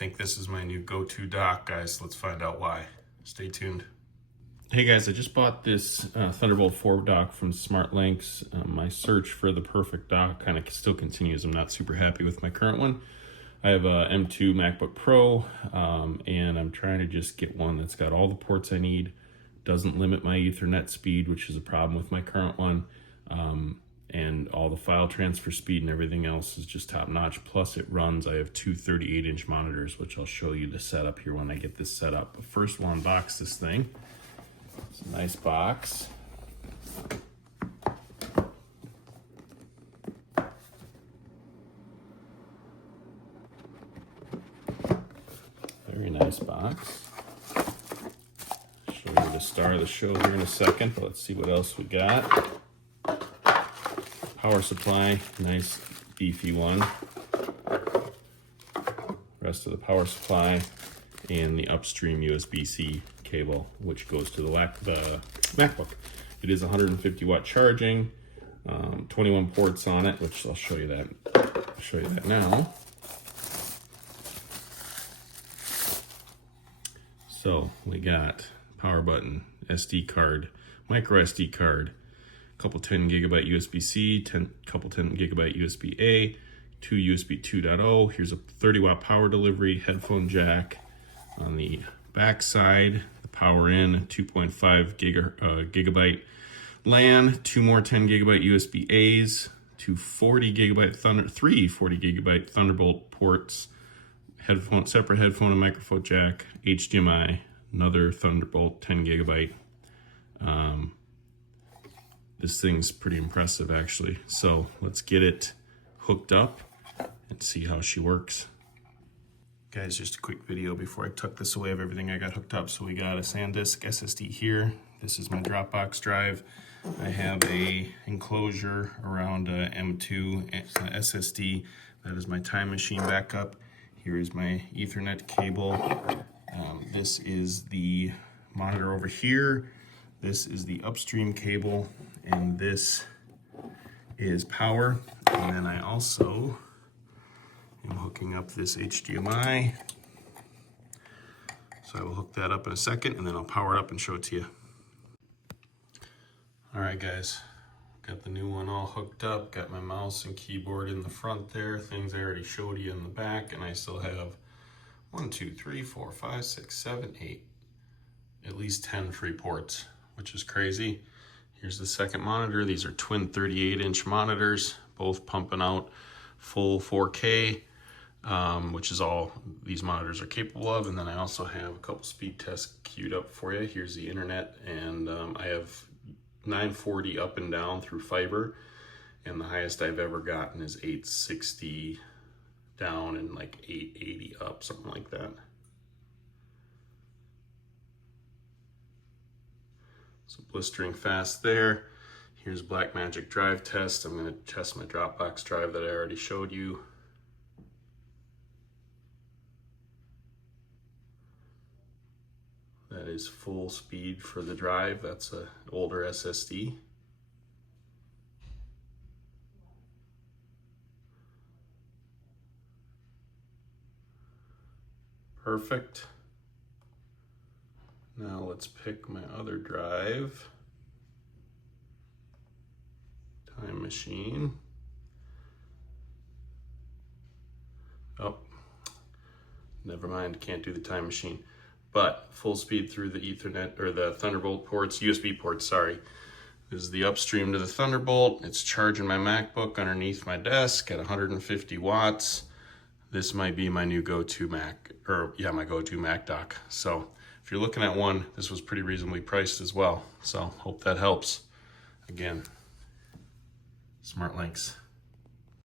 think this is my new go-to dock, guys. Let's find out why. Stay tuned. Hey guys, I just bought this Thunderbolt 4 dock from SMARTLINX. My search for the perfect dock kind of still continues. I'm not super happy with my current one. I have a M2 MacBook Pro, and I'm trying to just get one that's got all the ports I need, doesn't limit my Ethernet speed, which is a problem with my current one, and all the file transfer speed and everything else is just top notch. Plus it runs, I have two 38-inch monitors, which I'll show you the setup here when I get this set up. But first we'll unbox this thing. It's a nice box. Very nice box. Show you the star of the show here in a second, but let's see what else we got. Power supply, nice beefy one. Rest of the power supply and the upstream USB-C cable, which goes to the MacBook. It is 150 watt charging, 21 ports on it, which I'll show you that. I'll show you that now. So we got power button, SD card, micro SD card, couple 10 gigabyte USB-C, couple 10 gigabyte USB-A, two USB 2.0. Here's a 30 watt power delivery, headphone jack. On the back side, the power in, 2.5 gigabyte LAN, two more 10 gigabyte USB-As, three 40 gigabyte Thunderbolt ports, separate headphone and microphone jack, HDMI, another Thunderbolt 10 gigabyte. This thing's pretty impressive actually. So let's get it hooked up and see how she works. Guys, just a quick video before I tuck this away of everything I got hooked up. So we got a SanDisk SSD here. This is my Dropbox drive. I have a enclosure around a M2 SSD. That is my Time Machine backup. Here is my Ethernet cable. This is the monitor over here. This is the upstream cable, and this is power. And then I also I'm hooking up this HDMI. So I will hook that up in a second and then I'll power it up and show it to you. All right guys, got the new one all hooked up, got my mouse and keyboard in the front there, things I already showed you in the back, and I still have 1, 2, 3, 4, 5, 6, 7, 8, at least 10 free ports, which is crazy. Here's the second monitor. These are twin 38-inch monitors, both pumping out full 4K. Which is all these monitors are capable of. And then I also have a couple speed tests queued up for you. Here's the internet, and I have 940 up and down through fiber, and the highest I've ever gotten is 860 down and like 880 up, something like that. So blistering fast there. Here's Blackmagic drive test. I'm going to test my Dropbox drive that I already showed you. That is full speed for the drive. That's an older SSD. Perfect. Now let's pick my other drive. Time Machine. Oh, never mind, can't do the Time Machine. But full speed through the Ethernet, or the Thunderbolt ports, USB ports, sorry. This is the upstream to the Thunderbolt. It's charging my MacBook underneath my desk at 150 watts. This might be my new go-to Mac, or yeah, my go-to Mac dock. So if you're looking at one, this was pretty reasonably priced as well. So hope that helps. Again, SMARTLINX.